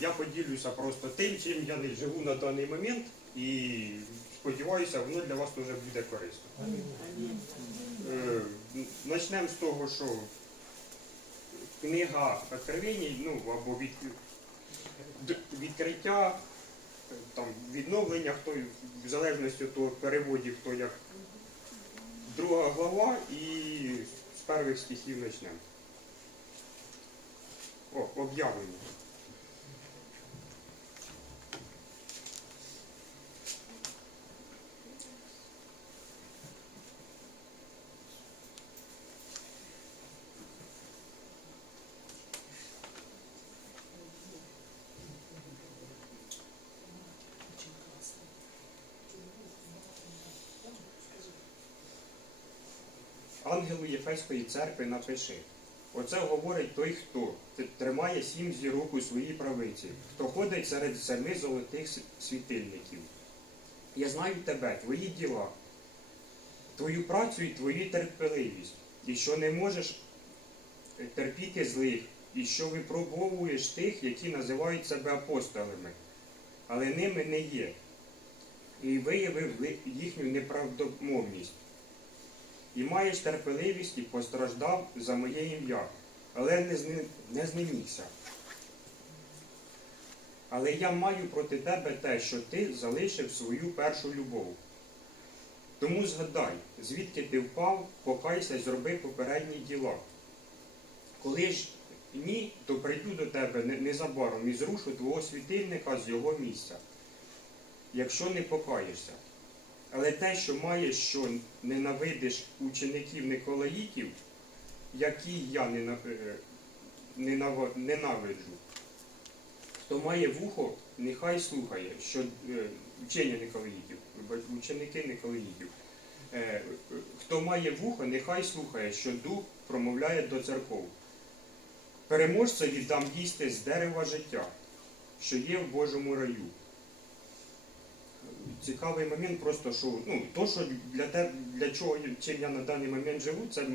я поділюся просто тим, чим я не живу на даний момент, і сподіваюся, воно для вас теж буде корисно. Е, Начнемо з того, що книга Откровеній, ну або від, відкриття, е, там, відновлення, хто в залежності від переводів, хто як друга глава і з перших стихів почнемо. О, об'явлення. Ангелу Єфеської церкви напиши. Оце говорить той, хто тримає сім зірок у своїй правиці, хто ходить серед семи золотих світильників. Я знаю тебе, твої діла, твою працю і твою терпеливість, і що не можеш е, терпіти злих, і що випробовуєш тих, які називають себе апостолами, але ними не є. І виявив їхню неправдомовність і маєш терпеливість і постраждав за моє ім'я, але не, зни, не знемігся. Але я маю проти тебе те, що ти залишив свою першу любов. Тому згадай, звідки ти впав, покайся зроби попередні діла. Коли ж ні, то прийду до тебе незабаром і зрушу твого світильника з його місця, якщо не покаєшся. Але те, що маєш, що ненавидиш учеників Николаїтів, які я е, ненавиджу, хто має вухо, нехай слухає, що е, вчення Николаїтів, ученики Николаїтів. Е, Хто має вухо, нехай слухає, що дух промовляє до церков. Переможцеві дам їсти з дерева життя, що є в Божому раю цікавий момент, просто що ну, то, що для те, для чого чим я на даний момент живу, це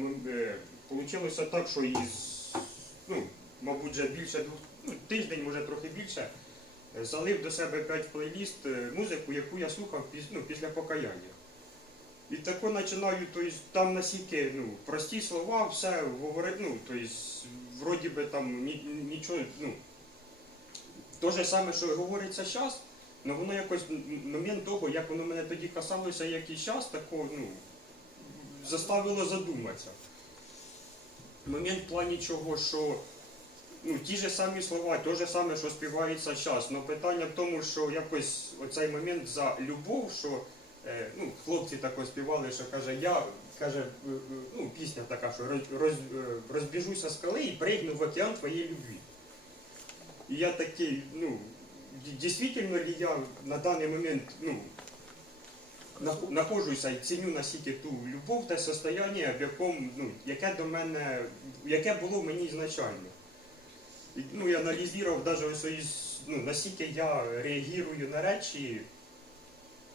вийшло так, що із, ну, мабуть, вже більше двох, ну, тиждень, може трохи більше, е, залив до себе п'ять плейліст е, музику, яку я слухав піс, ну, після покаяння. І тако починаю, тобто там настільки ну, прості слова, все говорить, ну, тобто, вроді би там ні, нічого, ну, те ж саме, що говориться зараз, Ну воно якось момент того, як воно мене тоді касалося якийсь час, такого, ну, заставило задуматися. Момент в плані чого, що ну, ті ж самі слова, те ж саме, що співається зараз. Але питання в тому, що якось оцей момент за любов, що е, ну, хлопці тако співали, що каже, я каже, е, е, ну, пісня така, що роз, роз, розбіжуся скали і пригну в океан твоєї любві. І я такий, ну, действительно ли я на даний момент, ну, нах- нахожуся і ціню настільки ту любов, те состояння, в якому, ну, яке до мене, яке було в мені ізначально. Ну, я аналізував навіть ось ну, наскільки я реагую на речі,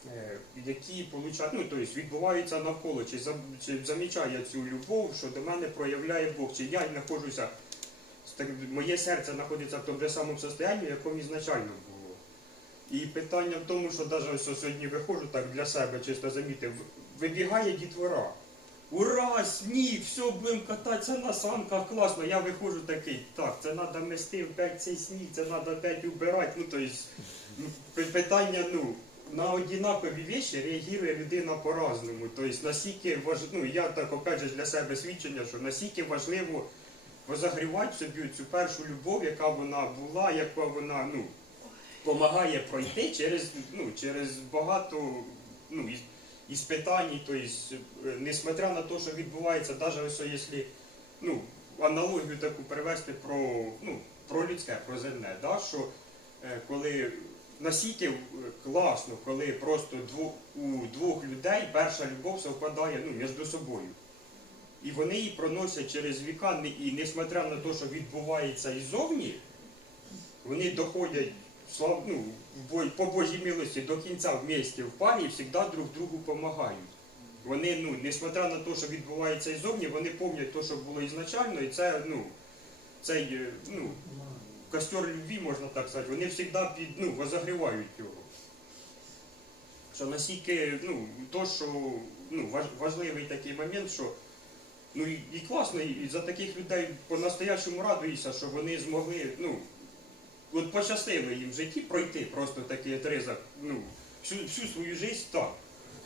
е, які получають, ну, тобто відбуваються навколо, чи, чи замічаю я цю любов, що до мене проявляє Бог, чи я знаходжуся моє серце знаходиться в тому самому состоянні, в якому ізначально було. І питання в тому, що навіть ось сьогодні виходжу так для себе, чисто замітив, вибігає дітвора. Ура, сніг, все, будемо кататися на санках, класно. Я виходжу такий, так, це треба мести опять цей сніг, це треба опять убирати. Ну, тобто, питання, ну, на однакові речі реагує людина по-разному. Тобто, наскільки важ... ну, я так опять же для себе свідчення, що наскільки важливо позагрівати собі цю першу любов, яка вона була, яка вона ну, допомагає пройти через, ну, через багато ну, із, іспитань, тобто, е, несмотря на те, що відбувається, навіть ось, якщо ну, аналогію таку перевести про, ну, про людське, про земне, да, що е, коли настільки е, класно, коли просто двох, у двох людей перша любов совпадає ну, між собою. І вони її проносять через віка, і несмотря на те, що відбувається іззовні, вони доходять ну, по Божій милості до кінця вместе в парі завжди друг другу допомагають. Вони, ну, несмотря на те, що відбувається іззовні, вони пам'ятають те, що було ізначально, і це, ну, цей, е, ну, костер любві, можна так сказати, вони завжди під, ну, розогрівають його. Що настільки, ну, то, що ну, важливий такий момент, що ну і, і класно, і за таких людей по-настоящому радуюся, що вони змогли, ну, от пощастило їм в житті пройти просто такий отризок, ну, всю, всю свою життя так.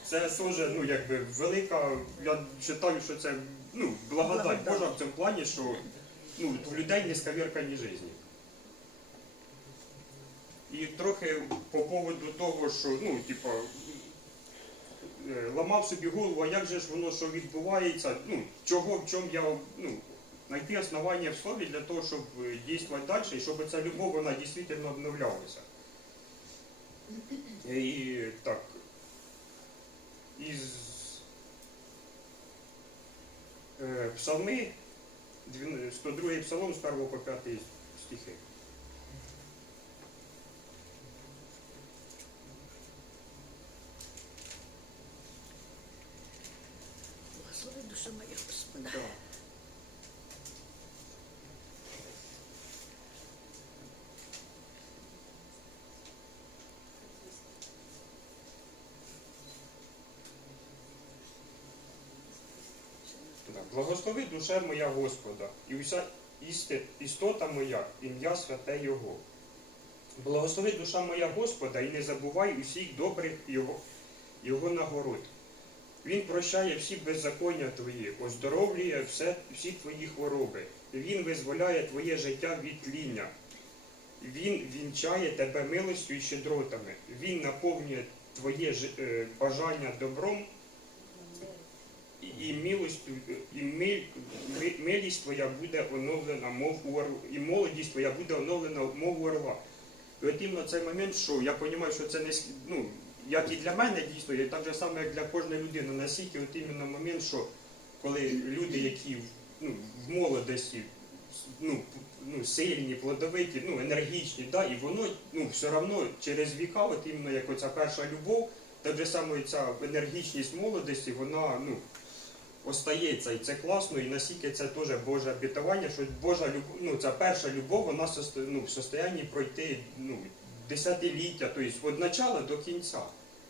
Це теж, ну, якби велика, я вважаю, що це ну, благодать. Божа в цьому плані, що ну, у людей не сковіркані житті. І трохи по поводу того, що, ну, типа, е, ламав собі голову, а як же ж воно що відбувається, ну, чого, в чому я, ну, знайти основання в собі для того, щоб е, дійствувати далі, і щоб ця любов, вона дійсно обновлялася. І так, із е, псалми, 102 псалом з 1 по 5 стихи. Душа моя Господа. Благослови душа моя Господа, і вся істи- істота моя, ім'я святе Його. Благослови душа моя Господа, і не забувай усіх добрих Його, Його нагород. Він прощає всі беззаконня твої, оздоровлює все, всі твої хвороби. Він визволяє твоє життя від тління. Він вінчає тебе милостю і щедротами. Він наповнює твоє е, бажання добром і, милостю, і милість твоя буде оновлена, мов у орла, і молодість твоя буде оновлена, мов у орла. І от іменно цей момент, що я розумію, що це не ну, як і для мене дійсно, і так же само, як для кожної людини. Настільки от іменно момент, що коли люди, які ну, в молодості ну, ну, сильні, плодовиті, ну, енергічні, да, і воно ну, все одно через віка, от іменно як оця перша любов, так же само і ця енергічність молодості, вона ну, остається. І це класно, і наскільки це теж Боже обітування, що Божа любов, ну, ця перша любов, вона ну, в состоянні пройти ну, десятиліття, тобто від начала до кінця.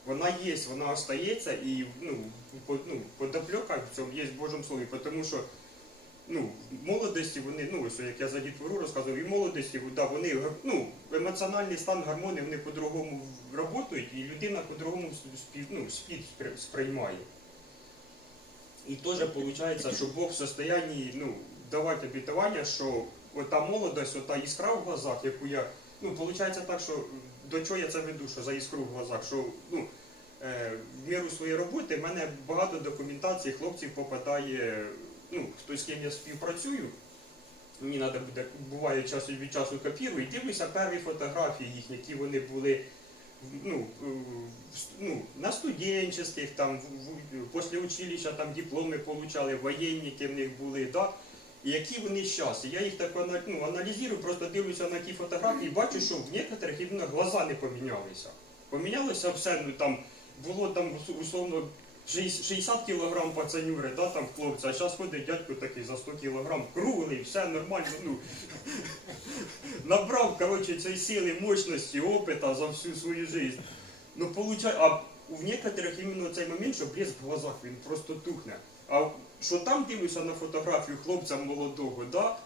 Вона є, вона остається, і ну, по- ну, подоплека в цьому є в Божому слові, тому що ну, молодості вони, ну, ось як я за дітвору розказував, і молодості да, вони ну, емоціональний стан гармонії вони по-другому працюють, і людина по-другому ну, спри- сприймає. І теж виходить, що Бог в состоянні ну, давати обітування, що ота молодость, ота іскра в глазах, яку я. Ну, виходить так, що до чого я це веду, що за іскру в глазах, що ну, е, в міру своєї роботи в мене багато документації хлопців попадає, ну, хтось з ким я співпрацюю. Мені треба буде, буває час від часу копірую, і дивлюся перві фотографії їх, які вони були ну, е, ну, на студенческих, там, після училища там дипломи получали, воєнники в них були, да? і які вони зараз. Я їх так ну, аналізую, просто дивлюся на ті фотографії і бачу, що в некоторих глаза не помінялися. Помінялося все, ну там було там условно 60 кілограм пацанюри, да, там хлопця, а зараз ходить дядько такий за 100 кілограм, круглий, все нормально, ну, набрав, короче, цієї сили, мощності, опита за всю свою життя. Ну, получай, а в некоторых именно цей момент, що блеск в глазах, він просто тухне. А що там дивлюся на фотографію хлопця молодого, да,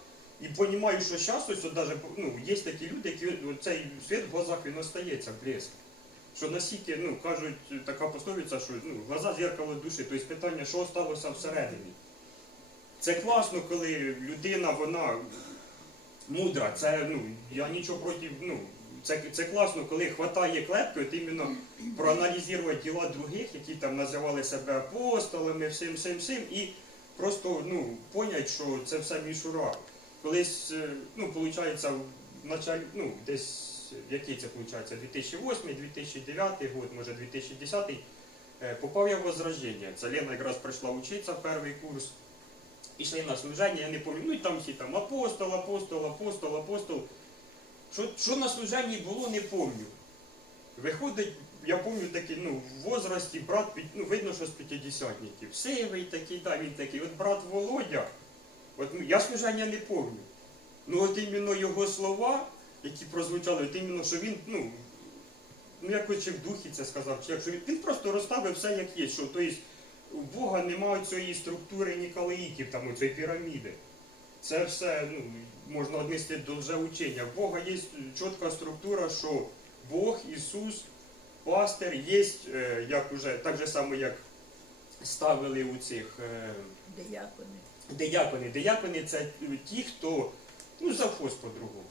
і розумію, що зараз ось даже, ну, є такі люди, які цей світ в глазах він остається, блеск. Що настільки, ну, кажуть, така пословиця, що ну, глаза зеркало душі, тобто питання, що сталося всередині. Це класно, коли людина, вона мудра, це, ну, я нічого проти, ну, це, це класно, коли хватає клепки, от іменно проаналізувати діла других, які там називали себе апостолами, всім, всім, всім, і просто, ну, понять, що це все мішура. Колись, е, ну, виходить, в началі, ну, десь, який це виходить, 2008, 2009 год, може 2010, е, попав я в Возрождення. Це Лена якраз прийшла вчитися в перший курс. Ішли на служення, я не пам'ятаю, ну там всі там апостол, апостол, апостол, апостол. Що, що на служенні було, не пам'ятаю. Виходить, я пам'ятаю такий, ну, в возрасті брат, ну, видно, що з п'ятидесятників. Сивий такий, да, він такий. От брат Володя, от ну, я служення не пам'ятаю. Ну от іменно його слова, які прозвучали, от іменно, що він, ну, ну якось чи в духі це сказав, чи якщо він, він просто розставив все як є, що тобто у Бога немає цієї структури ніколаїтів, там цієї піраміди. Це все ну, можна однести до вже учення. В Бога є чітка структура, що Бог, Ісус, пастир, є, е, як уже, так же само, як ставили у цих. Е, Диякони. Диякони. Диякони це ті, хто, ну, завхоз по-другому.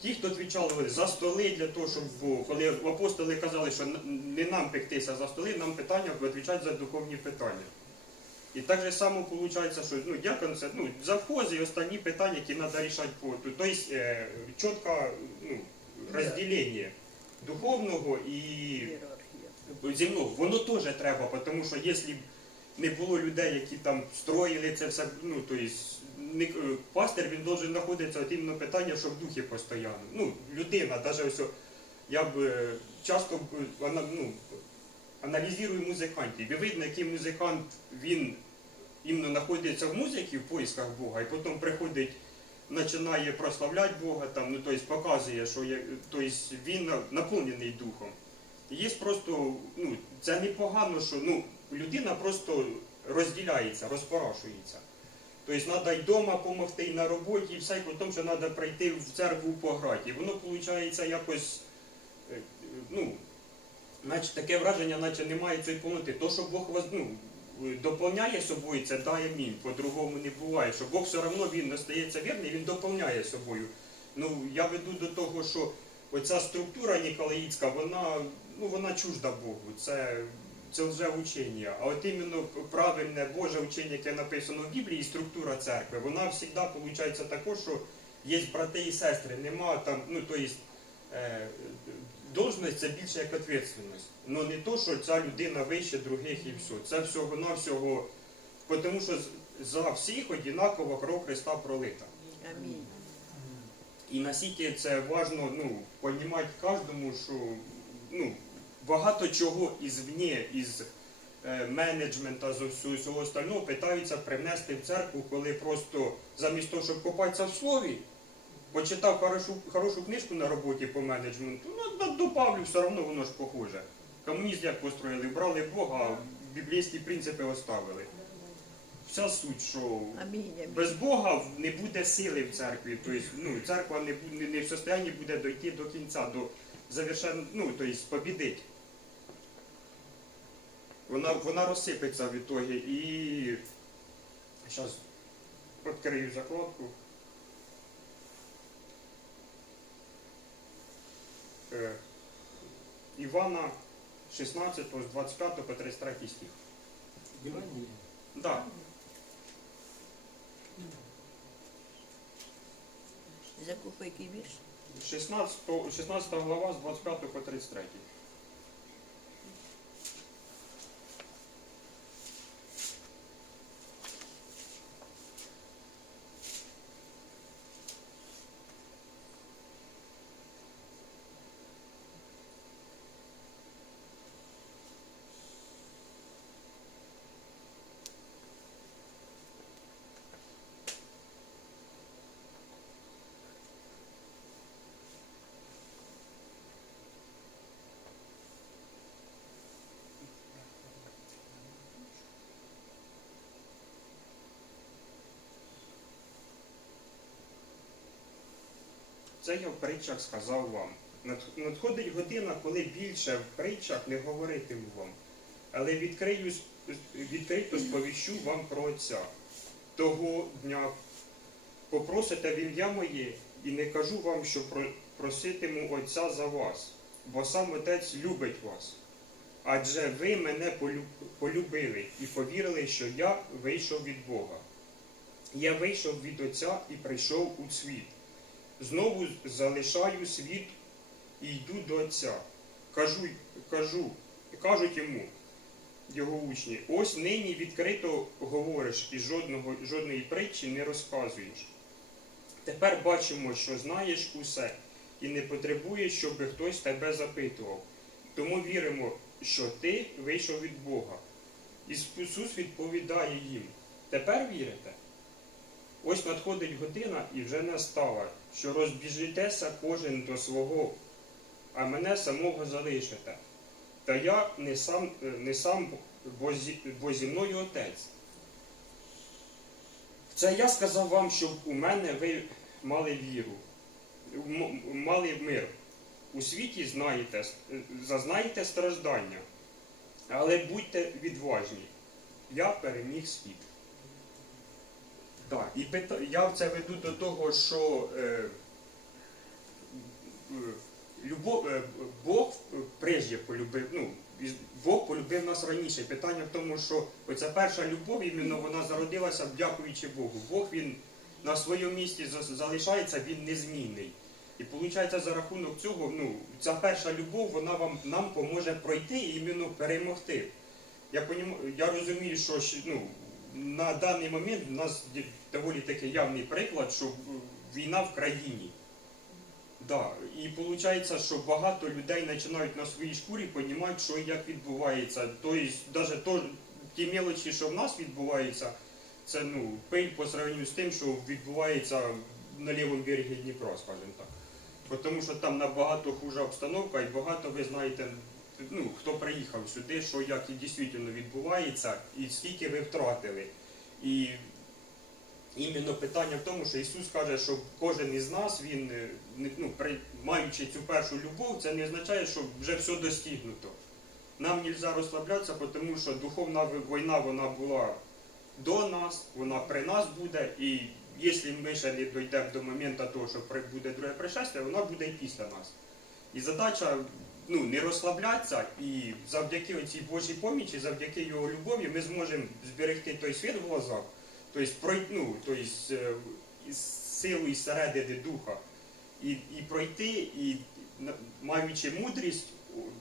Ті, хто відвічали за столи для того, щоб коли апостоли казали, що не нам пектися за столи, нам питання відповідати за духовні питання. І так же само виходить, що ну, дякон це ну, завхоз і останні питання, які треба рішати по. Тобто е, чітке ну, розділення духовного і земного, воно теж треба, тому що якщо б не було людей, які там строїли це все, ну то есть, не, е, пастир він должен знаходитися от іменно питання, що в духі постійно. Ну, людина, навіть ось я б е, часто ну, аналізую музикантів. І видно, який музикант він іменно знаходиться в музиці в поисках Бога, і потім приходить, починає прославляти Бога, там, ну, тобто показує, що є, тобто він наповнений духом. Є просто, ну, це непогано, що ну, людина просто розділяється, розпорашується. Тобто треба й вдома допомогти, і на роботі, і все, і потім, що треба прийти в церкву пограти. І воно виходить якось, е, ну, наче таке враження, наче немає цієї повноти. То, що Бог вас, ну, доповняє собою, це дає мін, по-другому не буває. Що Бог все одно він остається вірний, він доповняє собою. Ну, я веду до того, що оця структура ніколаїцька, вона, ну, вона чужда Богу. Це, це вже учення. А от іменно правильне Боже учення, яке написано в Біблії, і структура церкви, вона завжди виходить також, що є брати і сестри, нема там, ну, то есть, е, должність це більше як відповідальність. Ну не то, що ця людина вище других і все. Це всього навсього, тому що за всіх однаково кров Христа пролита. Амінь. І наскільки це важно ну, розуміти кожному, що ну, багато чого ізвні, із е, менеджмента, з усього, остального питаються привнести в церкву, коли просто замість того, щоб копатися в слові, почитав хорошу, хорошу книжку на роботі по менеджменту, ну, добавлю, все одно воно ж похоже. Комунізм як построїли, брали Бога, а біблійські принципи оставили. Вся суть, що без Бога не буде сили в церкві. Тобто, ну, церква не, буде, не в состоянні буде дойти до кінця, до завершен... ну, тобто, побідить. Вона, вона розсипеться в ітогі і зараз відкрию закладку. Е, Івана 16, з 25 по 33 стих. Євангеліє. Да. Закупи який вірш. 16, 16 глава з 25 по 33. Це я в притчах сказав вам. Надходить година, коли більше в притчах не говоритиму вам, але відкрито сповіщу вам про Отця. Того дня попросите в ім'я моє, і не кажу вам, що проситиму Отця за вас, бо сам Отець любить вас. Адже ви мене полюбили і повірили, що я вийшов від Бога. Я вийшов від Отця і прийшов у світ. Знову залишаю світ і йду до Отця. Кажу, кажу, кажуть йому, його учні, ось нині відкрито говориш і жодного, жодної притчі не розказуєш. Тепер бачимо, що знаєш усе і не потребуєш, щоб хтось тебе запитував. Тому віримо, що ти вийшов від Бога. Ісус відповідає їм. Тепер вірите? Ось надходить година і вже настала, що розбіжитеся кожен до свого, а мене самого залишите. Та я не сам, не сам бо, зі, бо зі мною отець. Це я сказав вам, щоб у мене ви мали віру, мали мир. У світі знаєте, зазнаєте страждання, але будьте відважні. Я переміг світ. Так, і я це веду до того, що е, е, любов, е, Бог прежде полюбив, ну, Бог полюбив нас раніше. Питання в тому, що оця перша любов, іменно вона зародилася дякуючи Богу. Бог він на своєму місці залишається, він незмінний. І виходить, за рахунок цього, ну, ця перша любов, вона вам нам поможе пройти і іменно перемогти. Я, понім... я розумію, що ну, на даний момент в нас доволі такий явний приклад, що війна в країні. Да. І виходить, що багато людей починають на своїй шкурі розуміти, що і як відбувається. Тобто, навіть то, ті мелочі, що в нас відбуваються, це ну, пиль по сравненню з тим, що відбувається на лівому берегі Дніпра, скажімо так. Тому що там набагато хужа обстановка, і багато ви знаєте, ну, хто приїхав сюди, що як і дійсно відбувається, і скільки ви втратили. І іменно питання в тому, що Ісус каже, що кожен із нас, він, е, ну, маючи цю першу любов, це не означає, що вже все достигнуто. Нам не можна розслаблятися, тому що духовна війна вона була до нас, вона при нас буде, і якщо ми ще не дійдемо до моменту того, що буде друге пришестя, вона буде і після нас. І задача ну, не розслаблятися, і завдяки цій Божій помічі, завдяки його любові, ми зможемо зберегти той світ в глазах, тобто, пройти, ну, тобто, е, силу із середини духа, і, і пройти, і маючи мудрість,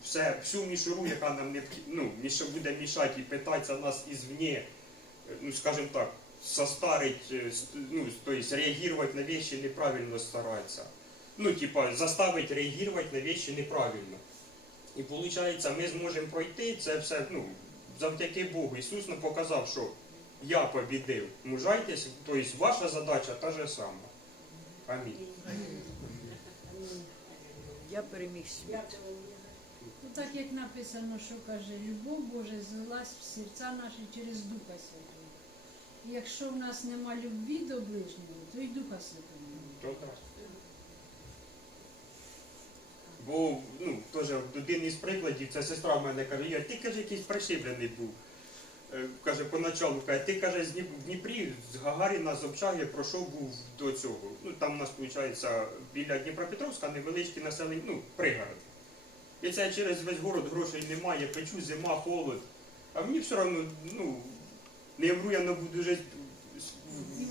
все, всю мішуру, яка нам не ну, буде мішати і питатися нас ізвні, е, ну, скажімо так, состарить, е, ну, тобто реагувати на вещи неправильно старатися. Ну, типа, заставить реагувати на вещи неправильно. І виходить, ми зможемо пройти це все, ну, завдяки Богу. Ісус нам показав, що я побідив. Мужайтесь, тобто ваша задача та же сама. Амінь. Я переміг світ. Ну, так як написано, що каже, любов Божа злилась в серця наші через Духа Святого. І якщо в нас нема любві до ближнього, то й Духа Святого немає. То так. Бо ну, теж один із прикладів, це сестра в мене каже, я ти каже, якийсь пришиблений був. Е, Каже, поначалу каже, ти каже, з Дніпрі з Гагаріна з общаги пройшов був до цього. Ну там у нас виходить біля Дніпропетровська невеличкий населені, ну, пригород. І це через весь город грошей немає, печу, зима, холод. А мені все одно, ну, не вру, я не буду жити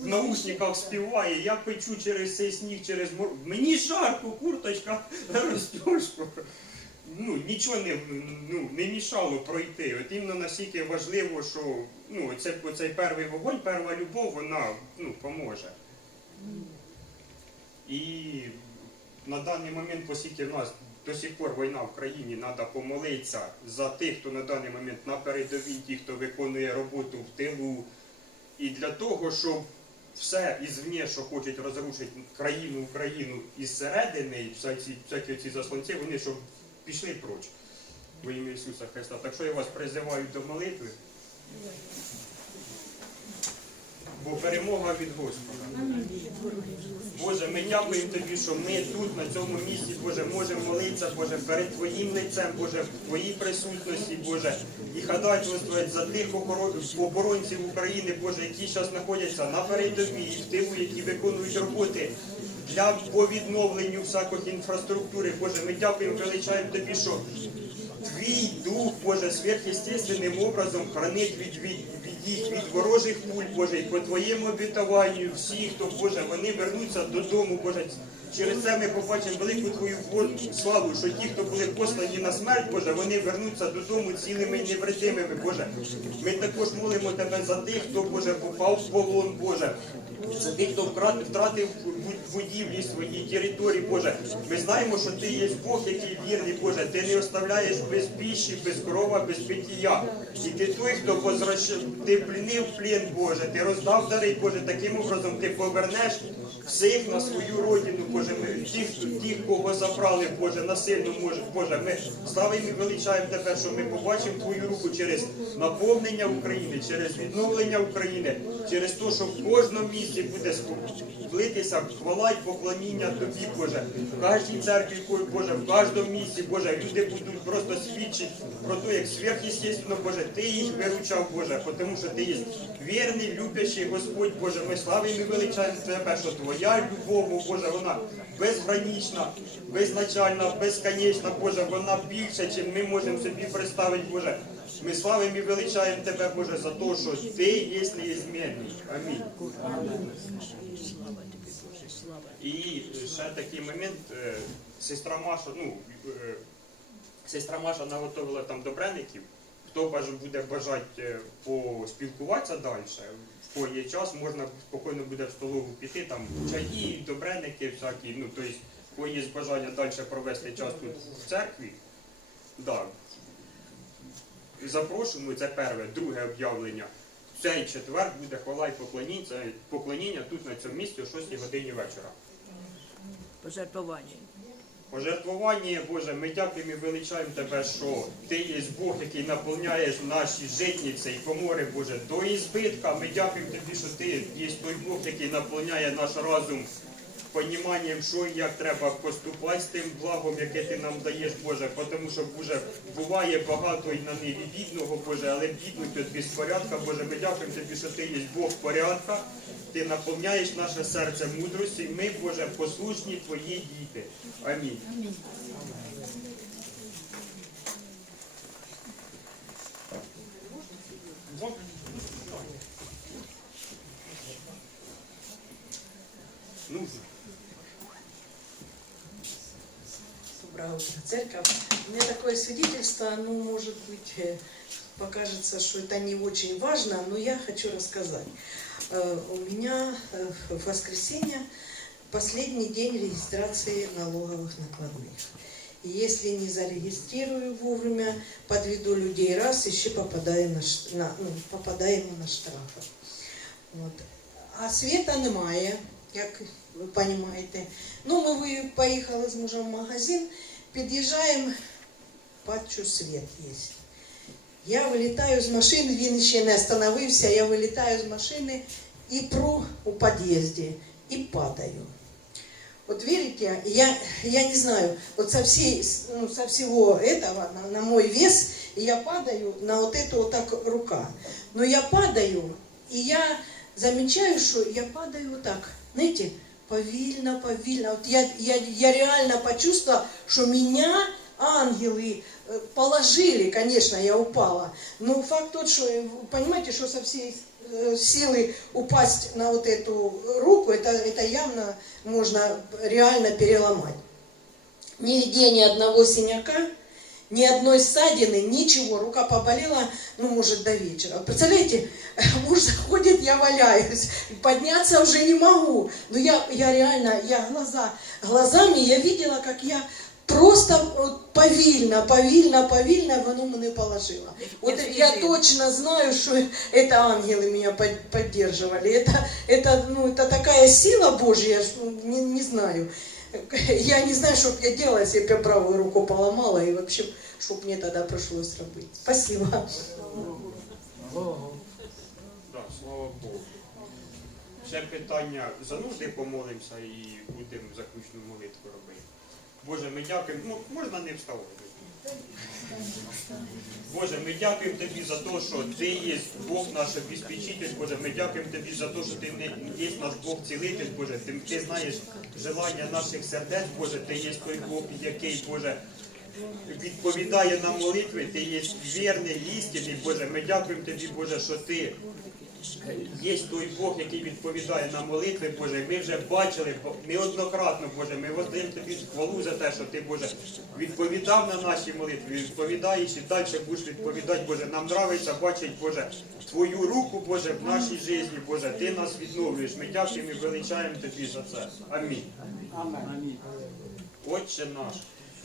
в наушниках співає, я печу через цей сніг, через мор... Мені жарко, курточка, розтяжку. Ну, нічого не, ну, не мішало пройти. От іменно настільки важливо, що ну, оце, оцей перший вогонь, перша любов, вона ну, поможе. І на даний момент, оскільки в нас до сих пор війна в країні, треба помолитися за тих, хто на даний момент на передовій, ті, хто виконує роботу в тилу. І для того, щоб все ізвні, що хочуть розрушити країну, Україну із середини, всякі, всякі ці заслонці, вони щоб пішли проч во ім'я Ісуса Христа. Так що я вас призиваю до молитви. Бо перемога від Господа. Боже, ми дякуємо Тобі, що ми тут, на цьому місці, Боже, можемо молитися, Боже, перед Твоїм лицем, Боже, в Твоїй присутності, Боже, і ходатайствувати за тих оборонців України, Боже, які зараз знаходяться на передовій, в тилу, які виконують роботи для по відновленню всякої інфраструктури. Боже, ми дякуємо, величаємо Тобі, що Твій дух, Боже, сверхъестественним образом хранить від, від, від їх від ворожих пуль, Боже, і по Твоєму обітуванню всі, хто, Боже, вони вернуться додому, Боже. Через це ми побачимо велику Твою славу, що ті, хто були послані на смерть, Боже, вони вернуться додому цілими і невредимими, Боже. Ми також молимо Тебе за тих, хто, Боже, попав в полон, Боже. За тих, хто втратив будівлі свої, території, Боже. Ми знаємо, що Ти є Бог, який вірний, Боже. Ти не оставляєш без піші, без крова, без пиття. І ти той, хто возвращ... ти плінив плен, Боже, ти роздав дари, Боже, таким образом ти повернеш всіх на свою родину, Боже. Ми тих, тих, кого забрали, Боже, насильно може, Боже. Ми славимо і величаємо Тебе, що ми побачимо Твою руку через наповнення України, через відновлення України, через те, що в кожному місці буде влитися хвала і поклоніння Тобі, Боже. В кожній церкві, Боже, в кожному місці, Боже, люди будуть просто свідчити про те, як сверхъестественно, Боже, Ти їх виручав, Боже, тому що Ти є вірний, люблячий Господь, Боже. Ми славимо і величаємо Тебе, що Твоя любов, Боже, вона безгранична, безначальна, безконечна, Боже, вона більша, ніж ми можемо собі представити, Боже. Ми славимо і величаємо Тебе, Боже, за те, що Ти є неізмінний. Амінь. І ще такий момент, е, сестра Маша, ну, е, сестра Маша наготовила там добреників. Хто буде бажати е, поспілкуватися далі, в кого є час, можна спокійно буде в столову піти, там чаї, добреники всякі, ну, тобто, кого є бажання далі провести час тут в церкві. Да. Запрошуємо, це перше, друге об'явлення. Цей четвер буде хвала і поклоніння, поклоніння тут на цьому місці о 6 годині вечора. Пожертвування. Пожертвування, Боже, ми дякуємо і величаємо Тебе, що Ти є Бог, який наповняєш наші житниці і комори, Боже, до ізбитка. Ми дякуємо Тобі, що Ти є той Бог, який наповняє наш разум поніманням, що і як треба поступати з тим благом, яке ти нам даєш, Боже, тому що Боже, буває багато і на ниві бідного, Боже, але біднуть від безпорядка, Боже, ми дякуємо Тобі, що Ти є Бог порядка, Ти наповняєш наше серце мудрості, ми, Боже, послушні Твої діти. Амінь. свидетельство, оно может быть э, покажется, что это не очень важно, но я хочу рассказать. Э, У меня э, в воскресенье последний день регистрации налоговых накладных. И если не зарегистрирую вовремя, подведу людей раз, еще попадаю на, ш- на, ну, попадаємо на штрафи. От. А світа немає, як ви розумієте. Ну, ми ви- поїхали з мужем в магазин, під'їжджаємо, бачу, світ є. Я вилітаю з машини, він ще не остановився, я вилітаю з машини і пру у під'їзді, і падаю. Вот видите, я, я не знаю, вот со, всей, ну, со всего этого, на, на мой вес, я падаю на вот эту вот так рука. Но я падаю, и я замечаю, что я падаю вот так, знаете, повильно, повильно. Вот я, я, я реально почувствовала, что меня ангелы э, положили, конечно, я упала. Но факт тот, что, э, понимаете, что со всей э, силы упасть на вот эту руку, это, это явно можно реально переломать. Нигде ни одного синяка, ни одной ссадины, ничего. Рука поболела, ну, может, до вечера. Представляете, муж заходит, я валяюсь, подняться уже не могу. Но я, я реально, я глаза, глазами я видела, как я просто вот повільно, повільно, повільно воно мене положило. Вот я точно знаю, что это ангелы меня под- поддерживали. Это, это, ну, это такая сила Божья, что не, не знаю. Я не знаю, что б я делала, если бы я правую руку поломала, и вообще, что мне тогда пришлось робити. Спасибо. да, слава Богу. Ще питання за нужди помолимося і будемо заключну молитву робити. Боже, ми дякуємо. Ну, можна не вставати. Боже, ми дякуємо Тобі за те, що Ти є Бог наш обезпечитель, Боже. Ми дякуємо Тобі за те, що Ти є наш Бог цілитель, Боже. Ти, ти знаєш желання наших сердець, Боже. Ти є той Бог, який, Боже, відповідає на молитви. Ти є вірний, істинний, Боже. Ми дякуємо Тобі, Боже, що Ти є той Бог, який відповідає на молитви, Боже. Ми вже бачили неоднократно, Боже. Ми воздаємо тобі хвалу за те, що ти, Боже, відповідав на наші молитви, відповідаєш і далі будеш відповідати, Боже. Нам нравиться бачити, Боже, Твою руку, Боже, в нашій житті, Боже. Ти нас відновлюєш. Ми дякуємо і величаємо тобі за це. Амінь. Отче наш,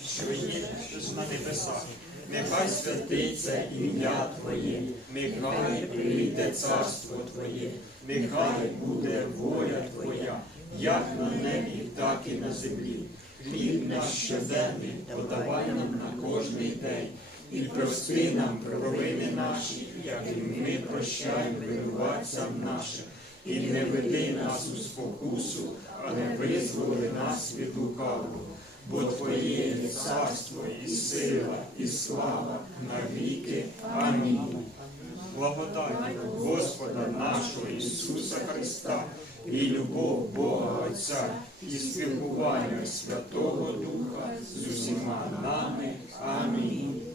що є на небесах, нехай святиться ім'я Твоє, нехай прийде царство Твоє, нехай буде воля Твоя, як на небі, так і на землі. Хліб наш щоденний подавай нам на кожний день, і прости нам провини наші, як і ми прощаємо винуватцям нашим. І не веди нас у спокусу, але визволи нас від лукавого. Бо Твоє є царство, і сила, і слава на віки. Амінь. Благодать Господа нашого Ісуса Христа і любов Бога Отця і спілкування Святого Духа з усіма нами. Амінь.